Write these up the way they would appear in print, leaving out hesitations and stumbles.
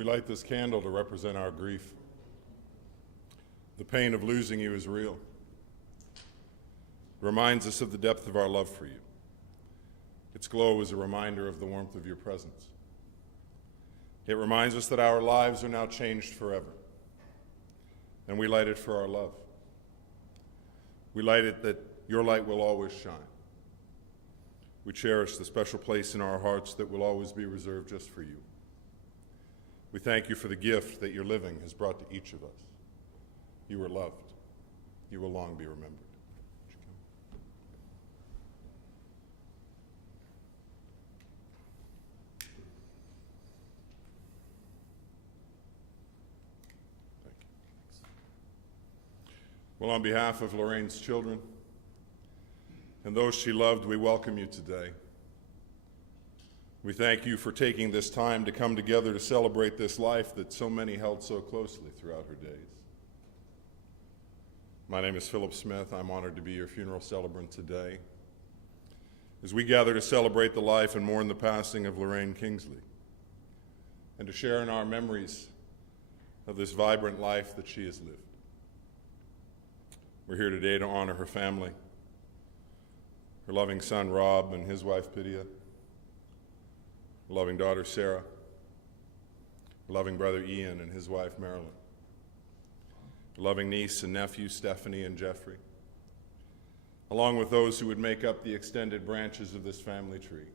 We light this candle to represent our grief. The pain of losing you is real. It reminds us of the depth of our love for you. Its glow is a reminder of the warmth of your presence. It reminds us that our lives are now changed forever, and we light it for our love. We light it that your light will always shine. We cherish the special place in our hearts that will always be reserved just for you. We thank you for the gift that your living has brought to each of us. You are loved. You will long be remembered. Thank you. Well, on behalf of Lorraine's children and those she loved, we welcome you today. We thank you for taking this time to come together to celebrate this life that so many held so closely throughout her days. My name is Philip Smith. I'm honored to be your funeral celebrant today as we gather to celebrate the life and mourn the passing of Lorraine Kingsley and to share in our memories of this vibrant life that she has lived. We're here today to honor her family, her loving son Rob and his wife Pidia, her loving daughter Sarah, her loving brother Ian and his wife Marilyn, her loving niece and nephew Stephanie and Jeffrey, along with those who would make up the extended branches of this family tree.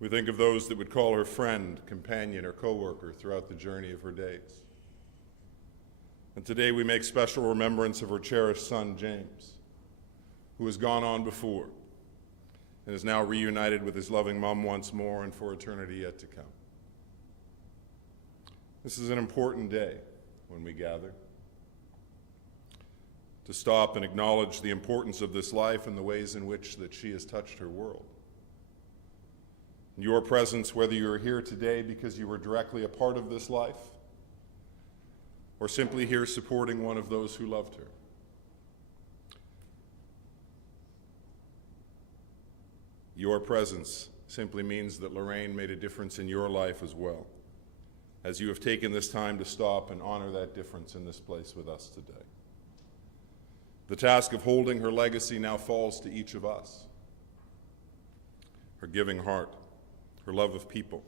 We think of those that would call her friend, companion, or co-worker throughout the journey of her days. And today we make special remembrance of her cherished son James, who has gone on before and is now reunited with his loving mom once more and for eternity yet to come. This is an important day when we gather to stop and acknowledge the importance of this life and the ways in which that she has touched her world. Your presence, whether you're here today because you were directly a part of this life or simply here supporting one of those who loved her, your presence simply means that Lorraine made a difference in your life as well, as you have taken this time to stop and honor that difference in this place with us today. The task of holding her legacy now falls to each of us. Her giving heart, her love of people,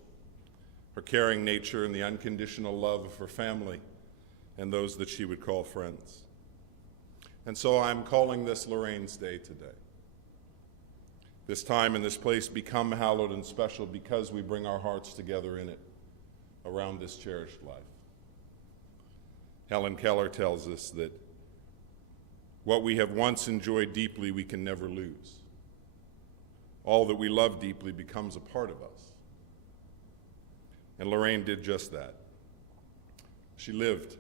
her caring nature, and the unconditional love of her family and those that she would call friends. And so I'm calling this Lorraine's Day today. This time and this place become hallowed and special because we bring our hearts together in it around this cherished life. Helen Keller tells us that what we have once enjoyed deeply we can never lose. All that we love deeply becomes a part of us. And Lorraine did just that. She lived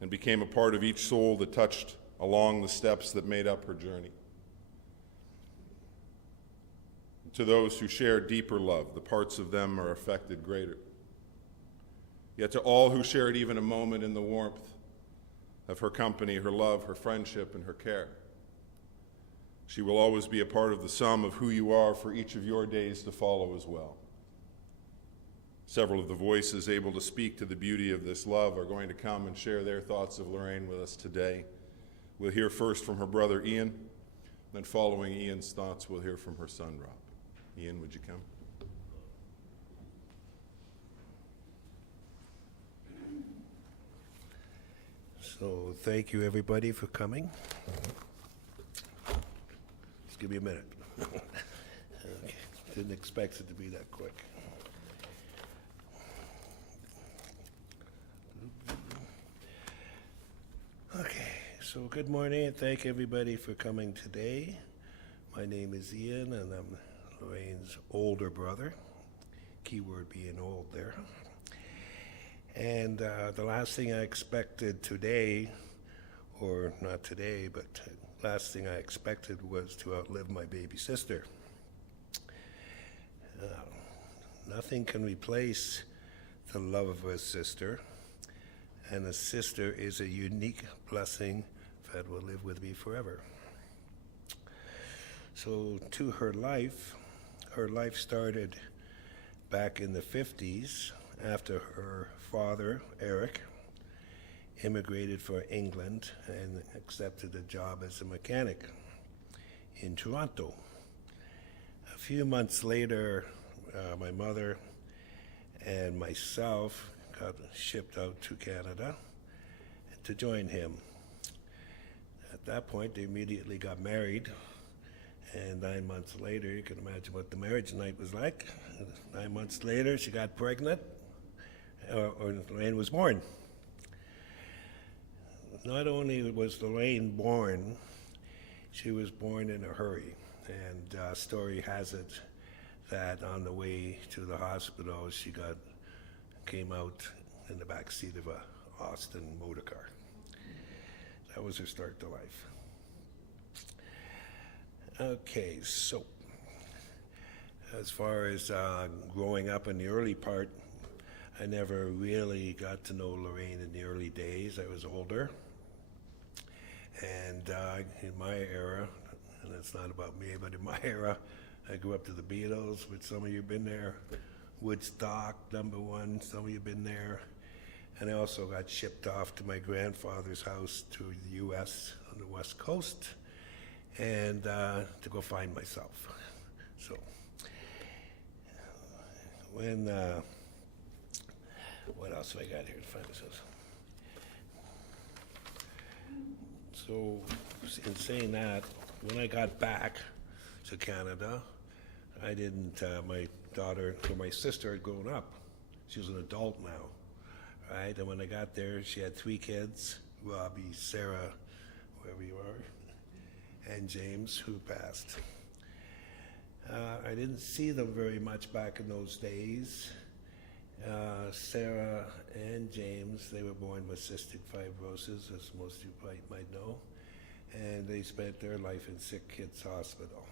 and became a part of each soul that touched along the steps that made up her journey. To those who share deeper love, the parts of them are affected greater. Yet to all who shared even a moment in the warmth of her company, her love, her friendship, and her care, she will always be a part of the sum of who you are for each of your days to follow as well. Several of the voices able to speak to the beauty of this love are going to come and share their thoughts of Lorraine with us today. We'll hear first from her brother Ian, then following Ian's thoughts, we'll hear from her son Rob. Ian, would you come? So thank you everybody for coming. Just give me a minute. Okay. Didn't expect it to be that quick. Okay, so good morning and thank everybody for coming today. My name is Ian and I'm Lorraine's older brother, keyword being old there. And the last thing I expected today, or not today, but last thing I expected was to outlive my baby sister. Nothing can replace the love of a sister, and a sister is a unique blessing that will live with me forever. So to her life started back in the 50s after her father, Eric, immigrated for England and accepted a job as a mechanic in Toronto. A few months later, my mother and myself got shipped out to Canada to join him. At that point, they immediately got married, and 9 months later, you can imagine what the marriage night was like. 9 months later, she got pregnant, or Lorraine was born. Not only was Lorraine born, she was born in a hurry, and story has it that on the way to the hospital, she came out in the back seat of a Austin motor car. That was her start to life. Okay, so as far as growing up in the early part, I never really got to know Lorraine in the early days. I was older. And in my era, and it's not about me, but in my era, I grew up to the Beatles, which some of you have been there. Woodstock, #1, some of you have been there. And I also got shipped off to my grandfather's house to the U.S. on the West Coast, and to go find myself. So when, what else have I got here to find myself? So in saying that, when I got back to Canada, I didn't, my daughter, or my sister had grown up. She was an adult now, right? And when I got there, she had 3 kids, Robbie, Sarah, wherever you are, and James, who passed. I didn't see them very much back in those days. Sarah and James, they were born with cystic fibrosis, as most of you might know, and they spent their life in Sick Kids Hospital.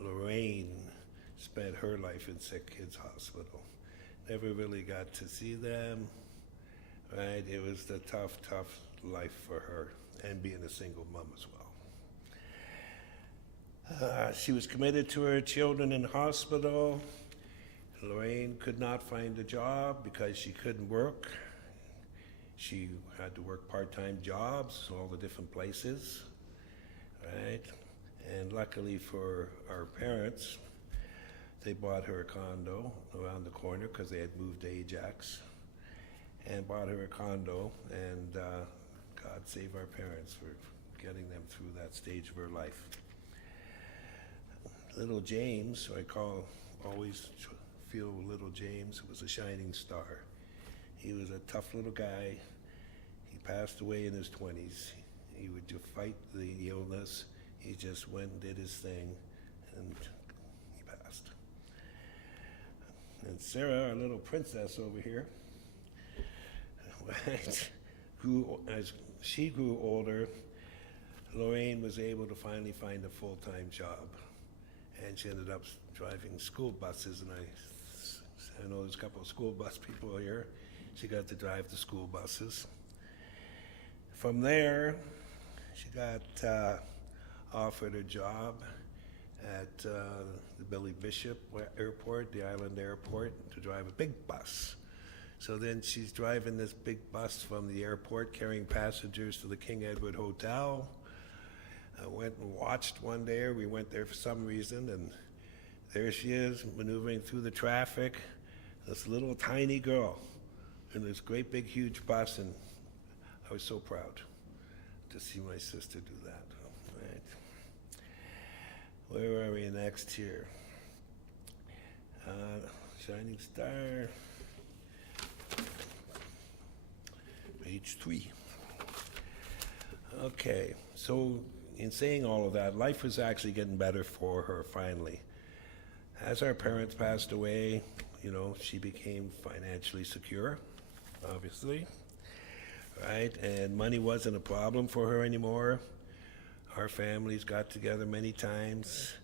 Lorraine spent her life in Sick Kids Hospital. Never really got to see them, right? It was the tough life for her, and being a single mom as well. She was committed to her children in the hospital. Lorraine could not find a job because she couldn't work. She had to work part-time jobs, all the different places, right? And luckily for our parents, they bought her a condo around the corner because they had moved to Ajax, and bought her a condo, and God save our parents for getting them through that stage of her life. Little James, who always feel little James, was a shining star. He was a tough little guy. He passed away in his 20s. He would just fight the illness. He just went and did his thing, and he passed. And Sarah, our little princess over here, as she grew older, Lorraine was able to finally find a full-time job, and she ended up driving school buses, and I know there's a couple of school bus people here. She got to drive the school buses. From there, she got offered a job at the Billy Bishop Airport, the island airport, to drive a big bus. So then she's driving this big bus from the airport, carrying passengers to the King Edward Hotel. I went and watched one day. We went there for some reason, and there she is, maneuvering through the traffic, this little tiny girl in this great big huge bus, and I was so proud to see my sister do that. Right. Where are we next here? Shining Star. Page 3. Okay, so in saying all of that, life was actually getting better for her finally. As our parents passed away, she became financially secure, obviously, right? And money wasn't a problem for her anymore. Our families got together many times,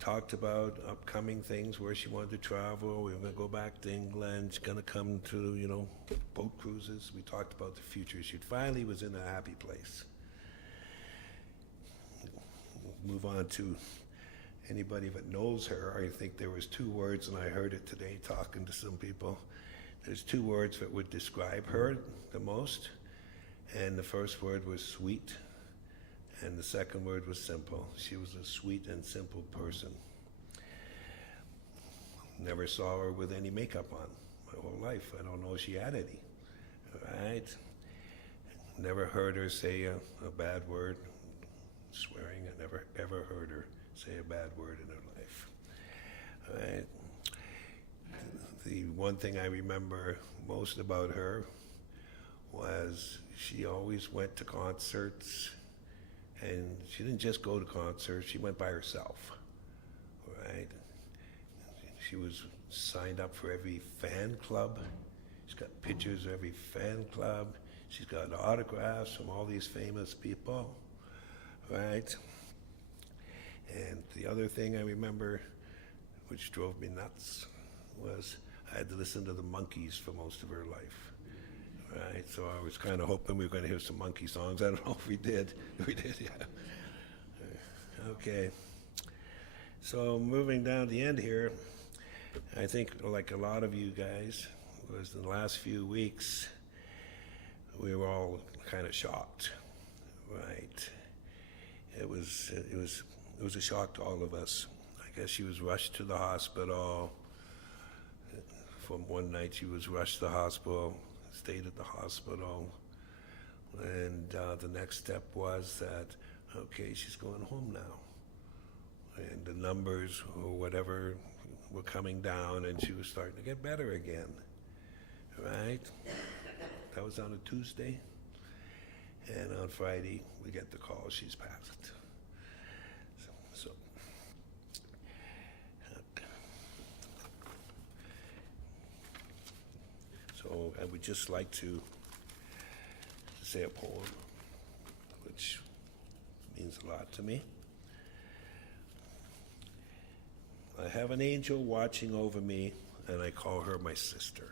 talked about upcoming things, where she wanted to travel. We were going to go back to England. She's going to come to, boat cruises. We talked about the future. She finally was in a happy place. Move on to anybody that knows her. I think there was 2 words, and I heard it today talking to some people. there's two words that would describe her the most, and the first word was sweet, and the second word was simple. She was a sweet and simple person. Never saw her with any makeup on my whole life. I don't know if she had any, right? Never heard her say a bad word, swearing. I never ever heard her say a bad word in her life. Right? The one thing I remember most about her was she always went to concerts, and she didn't just go to concerts, she went by herself, right? She was signed up for every fan club. She's got pictures of every fan club. She's got autographs from all these famous people, right? And the other thing I remember, which drove me nuts, was I had to listen to the Monkees for most of her life, right? So I was kind of hoping we were going to hear some Monkey songs. I don't know if we did. We did, yeah. Okay. So moving down the end here, I think like a lot of you guys, was in the last few weeks, we were all kind of shocked, right? It was a shock to all of us. I guess she was rushed to the hospital. From one night she was rushed to the hospital, stayed at the hospital, and the next step was that, okay, she's going home now. And the numbers or whatever were coming down, and she was starting to get better again, right? That was on a Tuesday, and on Friday we get the call she's passed. So I would just like to say a poem, which means a lot to me. I have an angel watching over me, and I call her my sister.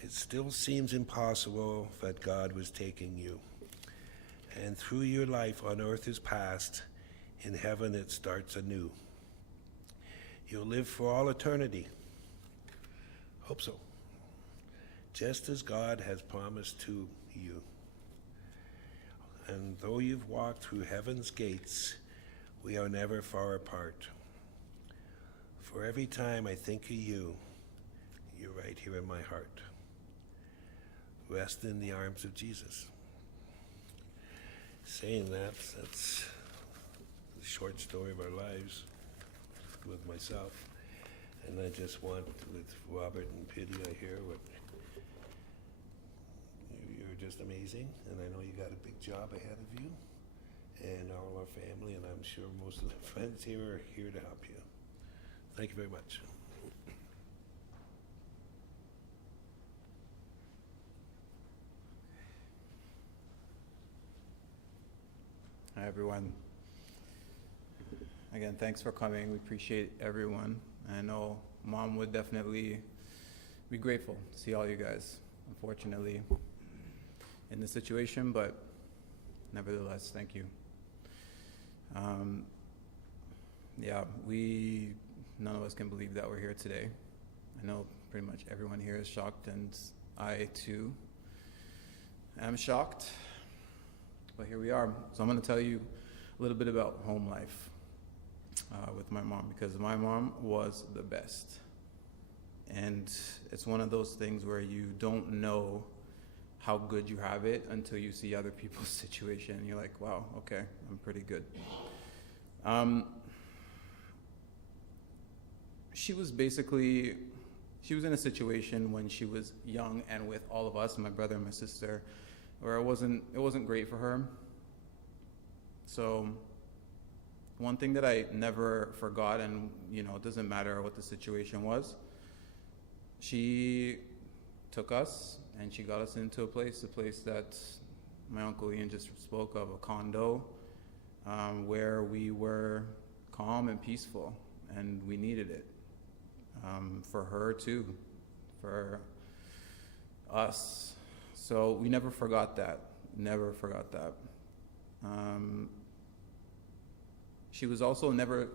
It still seems impossible that God was taking you, and through your life on earth is past, in heaven it starts anew. You'll live for all eternity. Hope so. Just as God has promised to you. And though you've walked through heaven's gates, we are never far apart. For every time I think of you, you're right here in my heart. Rest in the arms of Jesus. Saying that's the short story of our lives with myself. And I just want, with Robert and Pity, I hear what you're just amazing, and I know you got a big job ahead of you, and all our family, and I'm sure most of the friends here are here to help you. Thank you very much. Hi, everyone. Again, thanks for coming. We appreciate everyone. I know Mom would definitely be grateful to see all you guys, unfortunately, in this situation, but nevertheless, thank you. Yeah, none of us can believe that we're here today. I know pretty much everyone here is shocked, and I too am shocked, but here we are. So I'm going to tell you a little bit about home life with my mom, because my mom was the best. And it's one of those things where you don't know how good you have it until you see other people's situation, and you're like, wow, okay, I'm pretty good. She was in a situation when she was young and with all of us, my brother and my sister, where it wasn't great for her. So one thing that I never forgot, and it doesn't matter what the situation was, she took us and she got us into a place that my Uncle Ian just spoke of, a condo, where we were calm and peaceful, and we needed it. For her too, for us. So we never forgot that. She was also never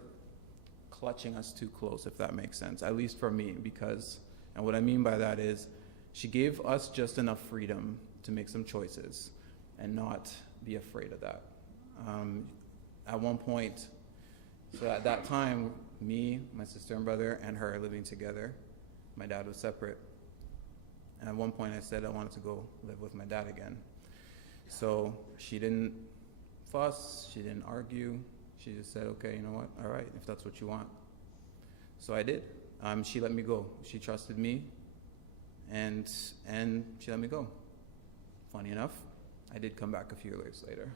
clutching us too close, if that makes sense, at least for me, because, and what I mean by that is, she gave us just enough freedom to make some choices and not be afraid of that. At one point, so at that time, me, my sister and brother, and her living together. My dad was separate. And at one point I said I wanted to go live with my dad again. So she didn't fuss, she didn't argue. She just said, okay, you know what, all right, if that's what you want. So I did. She let me go. She trusted me, and she let me go. Funny enough, I did come back a few years later.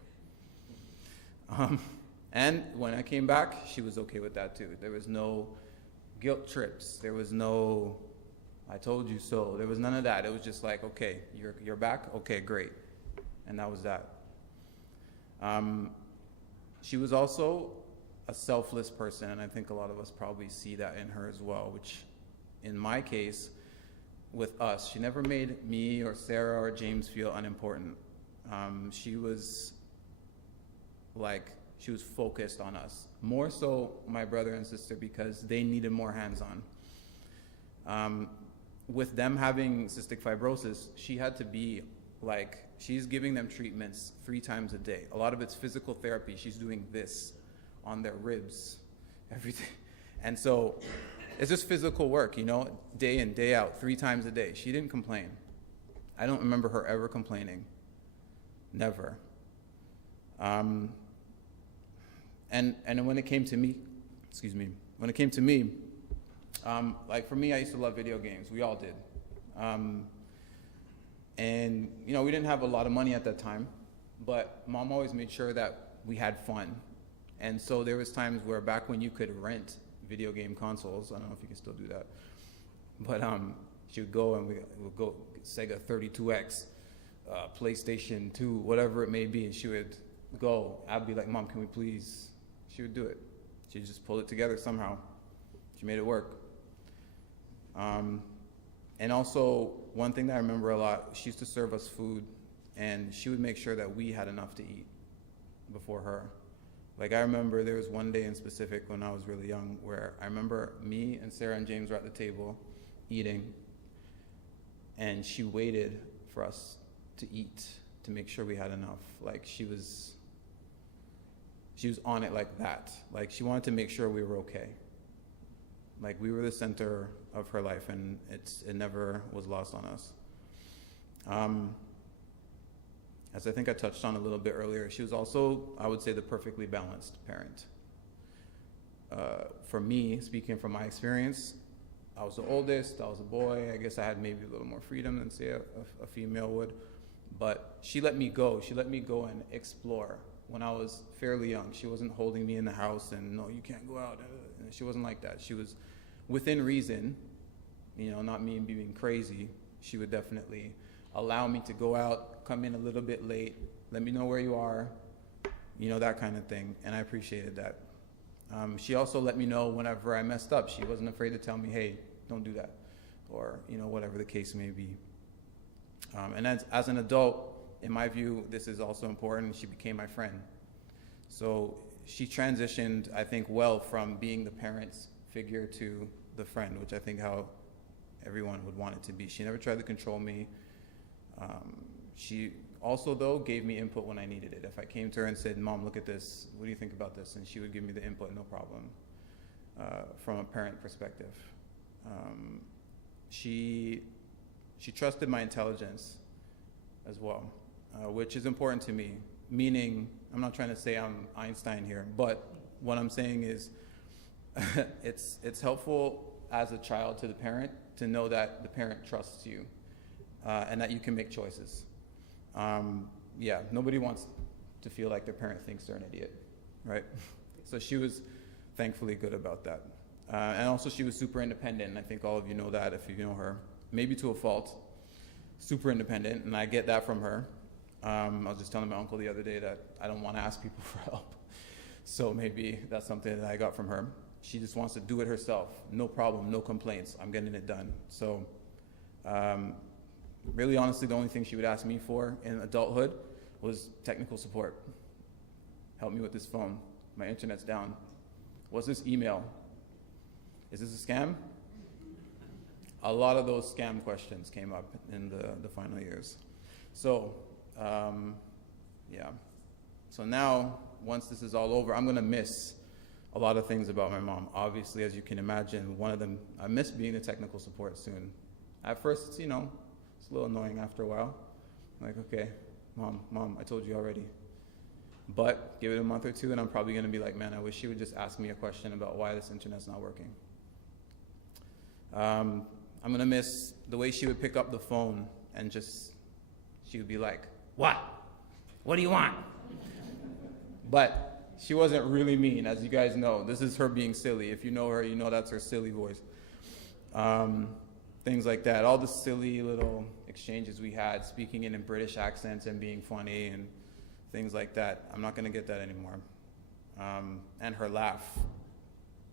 And when I came back, she was okay with that too. There was no guilt trips. There was no, I told you so. There was none of that. It was just like, okay, you're back? Okay, great. And that was that. She was also a selfless person, and I think a lot of us probably see that in her as well, which in my case, with us, she never made me or Sarah or James feel unimportant. She was focused on us, more so my brother and sister, because they needed more hands-on. With them having cystic fibrosis, she had to be like, she's giving them treatments 3 times a day. A lot of it's physical therapy. She's doing this on their ribs, everything. And so it's just physical work, you know, day in, day out, 3 times a day. She didn't complain. I don't remember her ever complaining. Never. And when it came to me, like for me, I used to love video games. We all did. And, you know, we didn't have a lot of money at that time, but Mom always made sure that we had fun. And so there was times where back when you could rent video game consoles, I don't know if you can still do that, but she would go and we would go Sega 32X, PlayStation 2, whatever it may be, and she would go. I'd be like, Mom, can we please? She would do it. She'd just pull it together somehow. She made it work. And also, one thing that I remember a lot, she used to serve us food, and she would make sure that we had enough to eat before her. Like, I remember there was one day in specific when I was really young where I remember me and Sarah and James were at the table eating, and she waited for us to eat to make sure we had enough. Like, she was on it like that. Like, she wanted to make sure we were okay. Like, we were the center of her life, and it never was lost on us. As I think I touched on a little bit earlier, she was also, I would say, the perfectly balanced parent. For me, speaking from my experience, I was the oldest, I was a boy. I guess I had maybe a little more freedom than, say, a female would. But she let me go. She let me go and explore when I was fairly young. She wasn't holding me in the house and, no, you can't go out. She wasn't like that. She was within reason, you know, not me being crazy. She would definitely allow me to go out, come in a little bit late, let me know where you are, you know, that kind of thing. And I appreciated that. She also let me know whenever I messed up. She wasn't afraid to tell me, hey, don't do that, or, you know, whatever the case may be. And as an adult, in my view, this is also important. She became my friend. So she transitioned, I think, well from being the parent's figure to the friend, which I think how everyone would want it to be. She never tried to control me. She also, though, gave me input when I needed it. If I came to her and said, Mom, look at this, what do you think about this? And she would give me the input, no problem, from a parent perspective. She trusted my intelligence as well, which is important to me, meaning, I'm not trying to say I'm Einstein here, but what I'm saying is it's helpful as a child to the parent to know that the parent trusts you and that you can make choices. Yeah, nobody wants to feel like their parent thinks they're an idiot, right? So she was thankfully good about that. And also she was super independent, and I think all of you know that if you know her, maybe to a fault, super independent, and I get that from her. I was just telling my uncle the other day that I don't want to ask people for help. So maybe that's something that I got from her. She just wants to do it herself. No problem, no complaints. I'm getting it done. So really honestly, the only thing she would ask me for in adulthood was technical support. Help me with this phone. My internet's down. What's this email? Is this a scam? A lot of those scam questions came up in the final years. So, yeah. So now, once this is all over, I'm gonna miss a lot of things about my mom. Obviously, as you can imagine, one of them, I miss being the technical support soon. At first, it's, it's a little annoying after a while. Like, okay, mom, I told you already. But give it a month or two and I'm probably gonna be like, man, I wish she would just ask me a question about why this internet's not working. I'm gonna miss the way she would pick up the phone and she would be like, what? What do you want? But she wasn't really mean, as you guys know. This is her being silly. If you know her, you know that's her silly voice. Things like that. All the silly little exchanges we had, speaking in British accents and being funny and things like that. I'm not gonna get that anymore. And her laugh.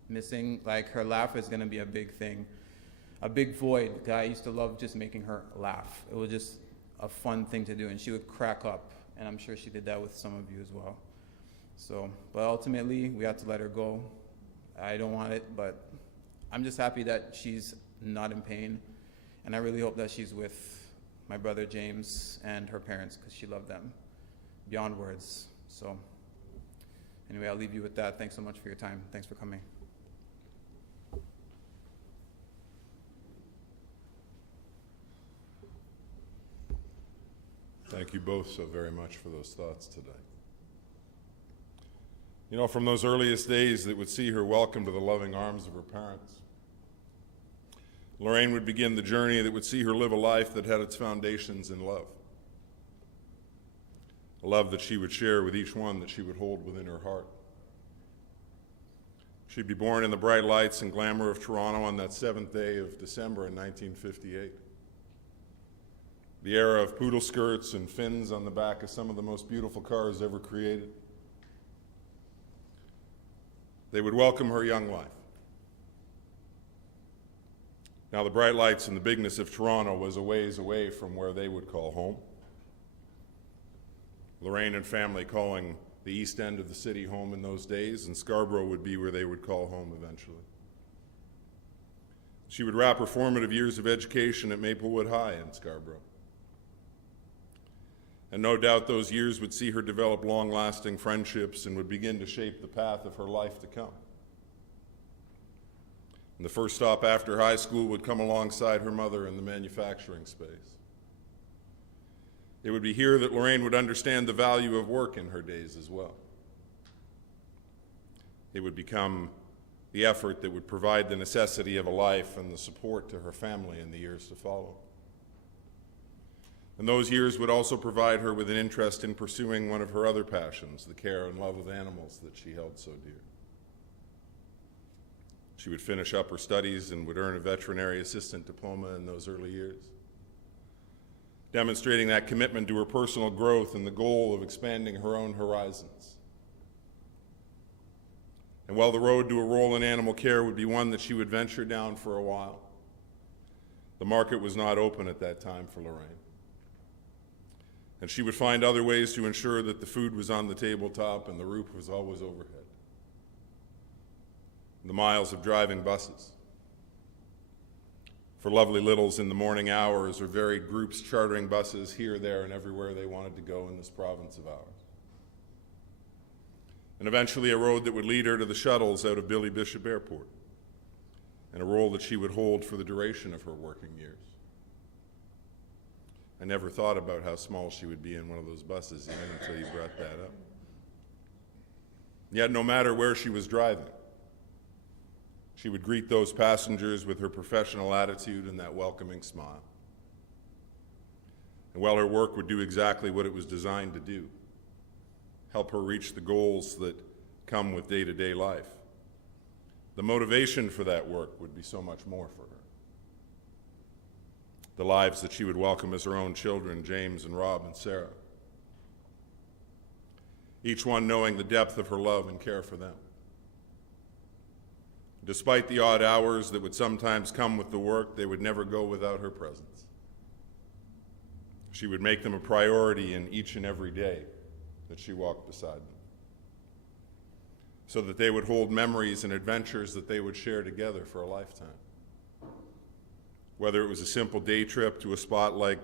Missing, like, her laugh is gonna be a big thing. A big void. The guy used to love just making her laugh. It was just a fun thing to do, and she would crack up. And I'm sure she did that with some of you as well. So, but ultimately, we had to let her go. I don't want it, but I'm just happy that she's not in pain. And I really hope that she's with my brother James and her parents, because she loved them beyond words. So anyway, I'll leave you with that. Thanks so much for your time. Thanks for coming. Thank you both so very much for those thoughts today. From those earliest days that would see her welcome to the loving arms of her parents, Lorraine would begin the journey that would see her live a life that had its foundations in love. A love that she would share with each one that she would hold within her heart. She'd be born in the bright lights and glamour of Toronto on that 7th day of December in 1958. The era of poodle skirts and fins on the back of some of the most beautiful cars ever created. They would welcome her young life. Now, the bright lights and the bigness of Toronto was a ways away from where they would call home. Lorraine and family calling the east end of the city home in those days, and Scarborough would be where they would call home eventually. She would wrap her formative years of education at Maplewood High in Scarborough. And no doubt those years would see her develop long-lasting friendships and would begin to shape the path of her life to come. And the first stop after high school would come alongside her mother in the manufacturing space. It would be here that Lorraine would understand the value of work in her days as well. It would become the effort that would provide the necessity of a life and the support to her family in the years to follow. And those years would also provide her with an interest in pursuing one of her other passions, the care and love of animals that she held so dear. She would finish up her studies and would earn a veterinary assistant diploma in those early years, demonstrating that commitment to her personal growth and the goal of expanding her own horizons. And while the road to a role in animal care would be one that she would venture down for a while, the market was not open at that time for Lorraine. And she would find other ways to ensure that the food was on the tabletop and the roof was always overhead. The miles of driving buses, for lovely littles in the morning hours, or varied groups chartering buses here, there, and everywhere they wanted to go in this province of ours. And eventually a road that would lead her to the shuttles out of Billy Bishop Airport, and a role that she would hold for the duration of her working years. I never thought about how small she would be in one of those buses even until you brought that up. Yet no matter where she was driving, she would greet those passengers with her professional attitude and that welcoming smile. And while her work would do exactly what it was designed to do, help her reach the goals that come with day-to-day life, the motivation for that work would be so much more for her. The lives that she would welcome as her own children, James and Rob and Sarah, each one knowing the depth of her love and care for them. Despite the odd hours that would sometimes come with the work, they would never go without her presence. She would make them a priority in each and every day that she walked beside them. so that they would hold memories and adventures that they would share together for a lifetime. Whether it was a simple day trip to a spot like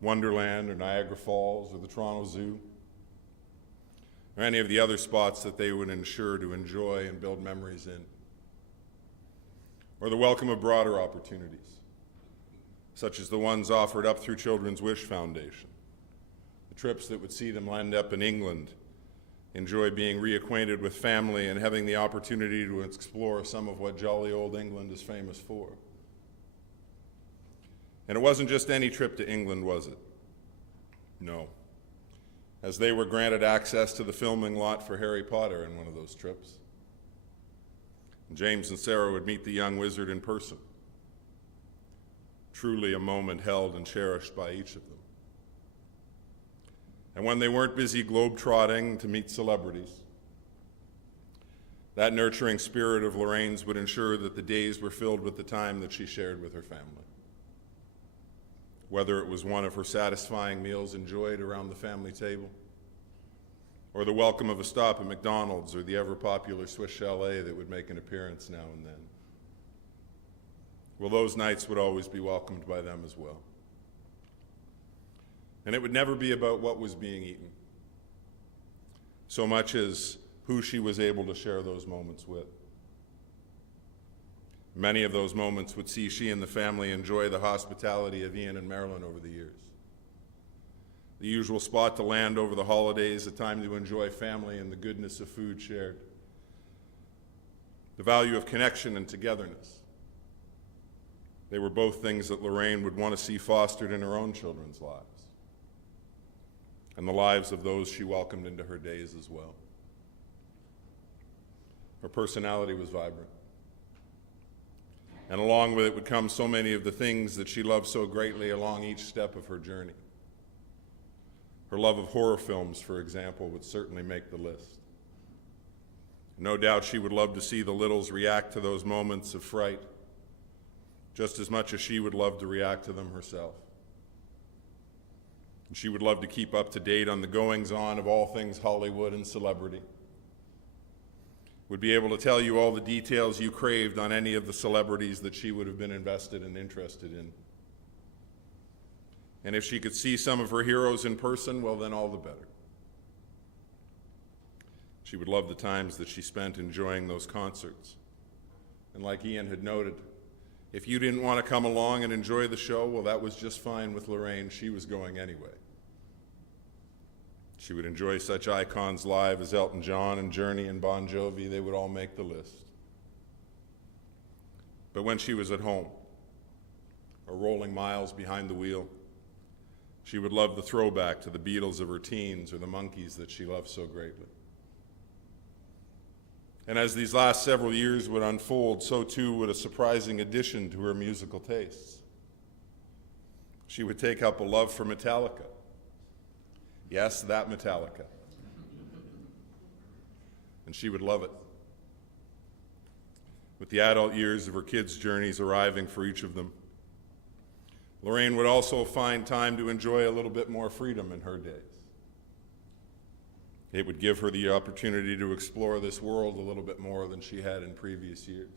Wonderland or Niagara Falls or the Toronto Zoo, or any of the other spots that they would ensure to enjoy and build memories in, or the welcome of broader opportunities, such as the ones offered up through Children's Wish Foundation, the trips that would see them land up in England, enjoy being reacquainted with family and having the opportunity to explore some of what jolly old England is famous for. And it wasn't just any trip to England, was it? No. As they were granted access to the filming lot for Harry Potter in one of those trips. And James and Sarah would meet the young wizard in person. Truly a moment held and cherished by each of them. And when they weren't busy globe-trotting to meet celebrities, that nurturing spirit of Lorraine's would ensure that the days were filled with the time that she shared with her family. Whether it was one of her satisfying meals enjoyed around the family table, or the welcome of a stop at McDonald's, or the ever-popular Swiss Chalet that would make an appearance now and then. Well, those nights would always be welcomed by them as well. And it would never be about what was being eaten, so much as who she was able to share those moments with. Many of those moments would see she and the family enjoy the hospitality of Ian and Marilyn over the years. The usual spot to land over the holidays, a time to enjoy family and the goodness of food shared. The value of connection and togetherness. They were both things that Lorraine would want to see fostered in her own children's lives, and the lives of those she welcomed into her days as well. Her personality was vibrant. And along with it would come so many of the things that she loved so greatly along each step of her journey. Her love of horror films, for example, would certainly make the list. No doubt she would love to see the littles react to those moments of fright, just as much as she would love to react to them herself. And she would love to keep up to date on the goings-on of all things Hollywood and celebrity. Would be able to tell you all the details you craved on any of the celebrities that she would have been invested and interested in. And if she could see some of her heroes in person, well, then all the better. She would love the times that she spent enjoying those concerts. And like Ian had noted, if you didn't want to come along and enjoy the show, well, that was just fine with Lorraine. She was going anyway. She would enjoy such icons live as Elton John and Journey and Bon Jovi. They would all make the list. But when she was at home, or rolling miles behind the wheel, she would love the throwback to the Beatles of her teens or the Monkees that she loved so greatly. And as these last several years would unfold, so too would a surprising addition to her musical tastes. She would take up a love for Metallica. Yes, that Metallica. And she would love it. With the adult years of her kids' journeys arriving for each of them, Lorraine would also find time to enjoy a little bit more freedom in her days. It would give her the opportunity to explore this world a little bit more than she had in previous years.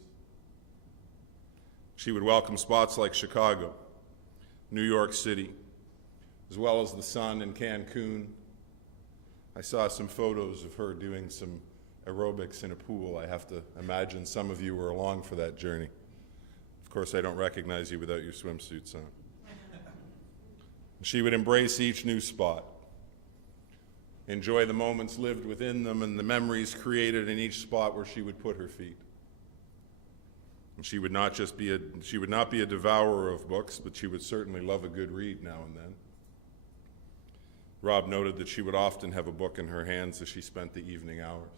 She would welcome spots like Chicago, New York City, as well as the sun in Cancun. I saw some photos of her doing some aerobics in a pool. I have to imagine some of you were along for that journey. Of course, I don't recognize you without your swimsuits on. She would embrace each new spot, enjoy the moments lived within them and the memories created in each spot where she would put her feet. And she would not be a devourer of books, but she would certainly love a good read now and then. Rob noted that she would often have a book in her hands as she spent the evening hours.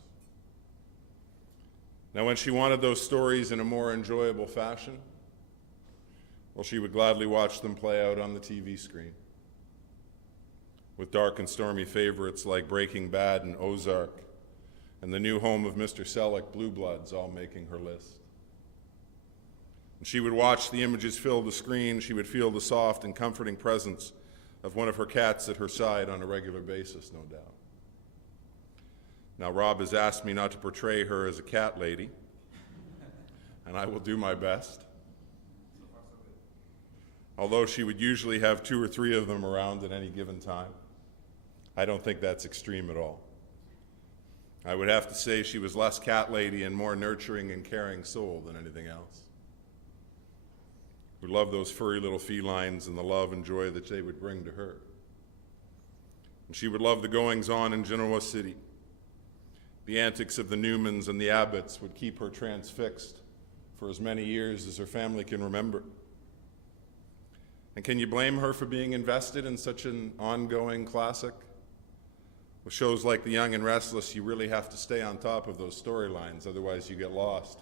Now, when she wanted those stories in a more enjoyable fashion, well, she would gladly watch them play out on the TV screen, with dark and stormy favorites like Breaking Bad and Ozark, and the new home of Mr. Selleck, Blue Bloods, all making her list. And she would watch the images fill the screen. She would feel the soft and comforting presence of one of her cats at her side on a regular basis, no doubt. Now, Rob has asked me not to portray her as a cat lady, and I will do my best. Although she would usually have 2 or 3 of them around at any given time, I don't think that's extreme at all. I would have to say she was less cat lady and more nurturing and caring soul than anything else. We love those furry little felines and the love and joy that they would bring to her. And she would love the goings-on in Genoa City. The antics of the Newmans and the Abbotts would keep her transfixed for as many years as her family can remember. And can you blame her for being invested in such an ongoing classic? With shows like The Young and Restless, you really have to stay on top of those storylines, otherwise you get lost.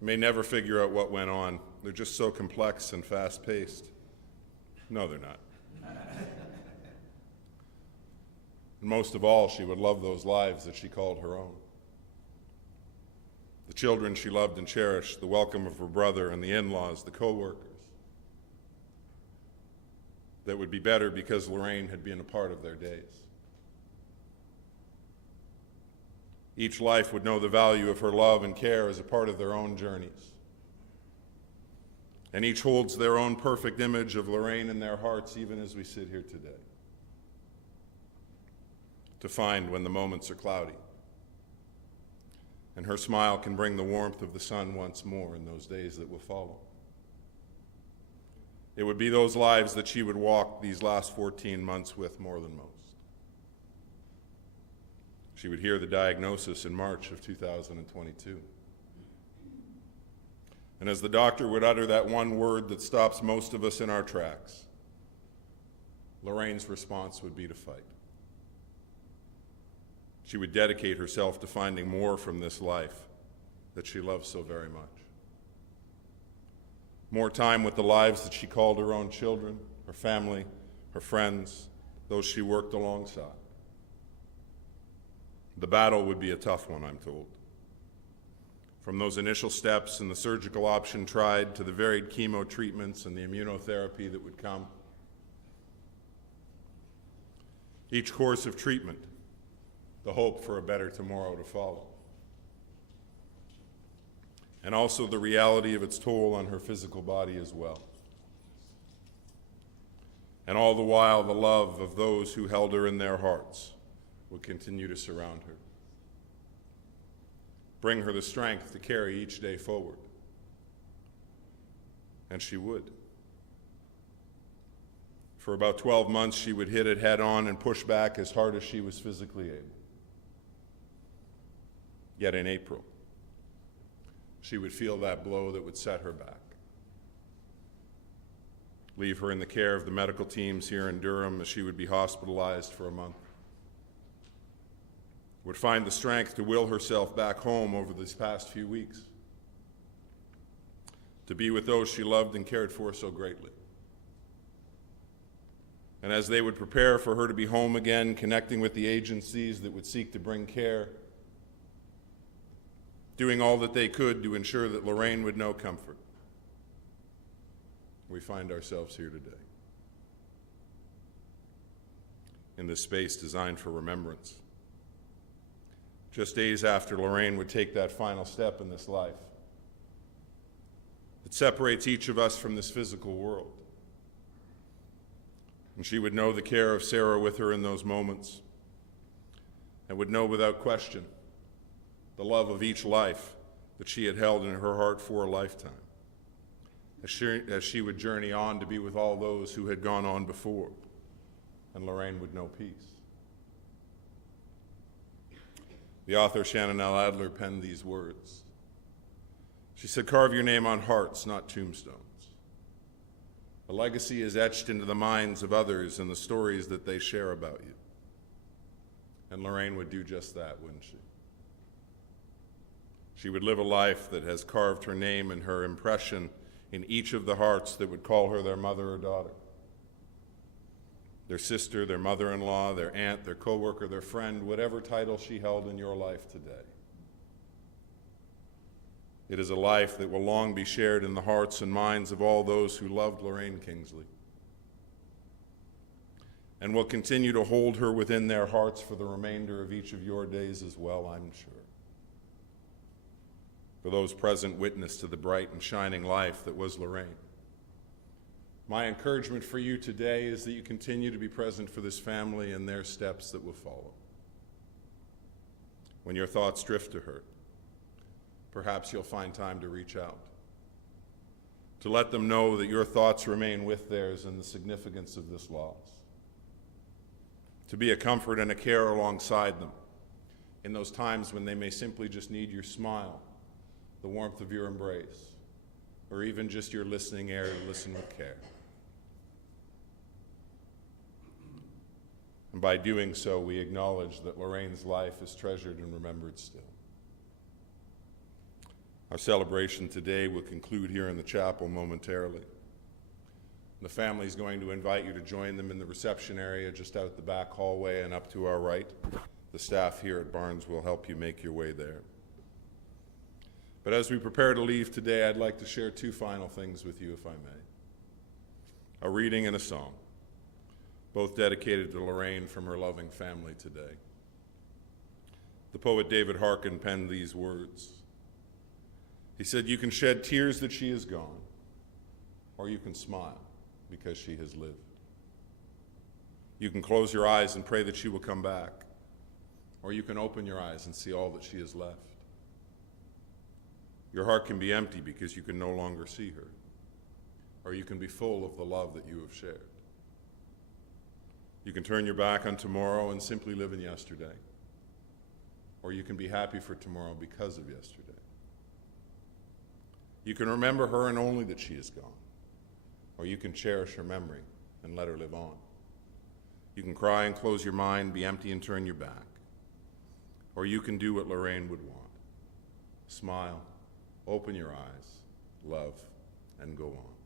You may never figure out what went on. They're just so complex and fast-paced. No, they're not. And most of all, she would love those lives that she called her own. The children she loved and cherished, the welcome of her brother and the in-laws, the co-workers. That would be better because Lorraine had been a part of their days. Each life would know the value of her love and care as a part of their own journeys. And each holds their own perfect image of Lorraine in their hearts, even as we sit here today. To find when the moments are cloudy. And her smile can bring the warmth of the sun once more in those days that will follow. It would be those lives that she would walk these last 14 months with more than most. She would hear the diagnosis in March of 2022. And as the doctor would utter that one word that stops most of us in our tracks, Lorraine's response would be to fight. She would dedicate herself to finding more from this life that she loves so very much. More time with the lives that she called her own children, her family, her friends, those she worked alongside. The battle would be a tough one, I'm told. From those initial steps and the surgical option tried to the varied chemo treatments and the immunotherapy that would come. Each course of treatment, the hope for a better tomorrow to follow. And also the reality of its toll on her physical body as well. And all the while, the love of those who held her in their hearts would continue to surround her. Bring her the strength to carry each day forward. And she would. For about 12 months, she would hit it head on and push back as hard as she was physically able. Yet in April, she would feel that blow that would set her back. Leave her in the care of the medical teams here in Durham as she would be hospitalized for a month. Would find the strength to will herself back home over these past few weeks, to be with those she loved and cared for so greatly. And as they would prepare for her to be home again, connecting with the agencies that would seek to bring care, doing all that they could to ensure that Lorraine would know comfort, we find ourselves here today, in this space designed for remembrance. Just days after Lorraine would take that final step in this life. It separates each of us from this physical world. And she would know the care of Sarah with her in those moments, and would know without question the love of each life that she had held in her heart for a lifetime, as she would journey on to be with all those who had gone on before, and Lorraine would know peace. The author Shannon L. Adler penned these words. She said, "Carve your name on hearts, not tombstones. A legacy is etched into the minds of others and the stories that they share about you." And Lorraine would do just that, wouldn't she? She would live a life that has carved her name and her impression in each of the hearts that would call her their mother or daughter, their sister, their mother-in-law, their aunt, their coworker, their friend, whatever title she held in your life today. It is a life that will long be shared in the hearts and minds of all those who loved Lorraine Kingsley. and will continue to hold her within their hearts for the remainder of each of your days as well, I'm sure. For those present, witness to the bright and shining life that was Lorraine. My encouragement for you today is that you continue to be present for this family and their steps that will follow. When your thoughts drift to her, perhaps you'll find time to reach out, to let them know that your thoughts remain with theirs and the significance of this loss, to be a comfort and a care alongside them in those times when they may simply just need your smile, the warmth of your embrace, or even just your listening ear to listen with care. And by doing so, we acknowledge that Lorraine's life is treasured and remembered still. Our celebration today will conclude here in the chapel momentarily. The family is going to invite you to join them in the reception area just out the back hallway and up to our right. The staff here at Barnes will help you make your way there. But as we prepare to leave today, I'd like to share two final things with you, if I may. A reading and a song, both dedicated to Lorraine from her loving family today. The poet David Harkin penned these words. He said, "You can shed tears that she is gone, or you can smile because she has lived. You can close your eyes and pray that she will come back, or you can open your eyes and see all that she has left. Your heart can be empty because you can no longer see her, or you can be full of the love that you have shared. You can turn your back on tomorrow and simply live in yesterday, or you can be happy for tomorrow because of yesterday. You can remember her and only that she is gone, or you can cherish her memory and let her live on. You can cry and close your mind, be empty and turn your back, or you can do what Lorraine would want. Smile, open your eyes, love, and go on."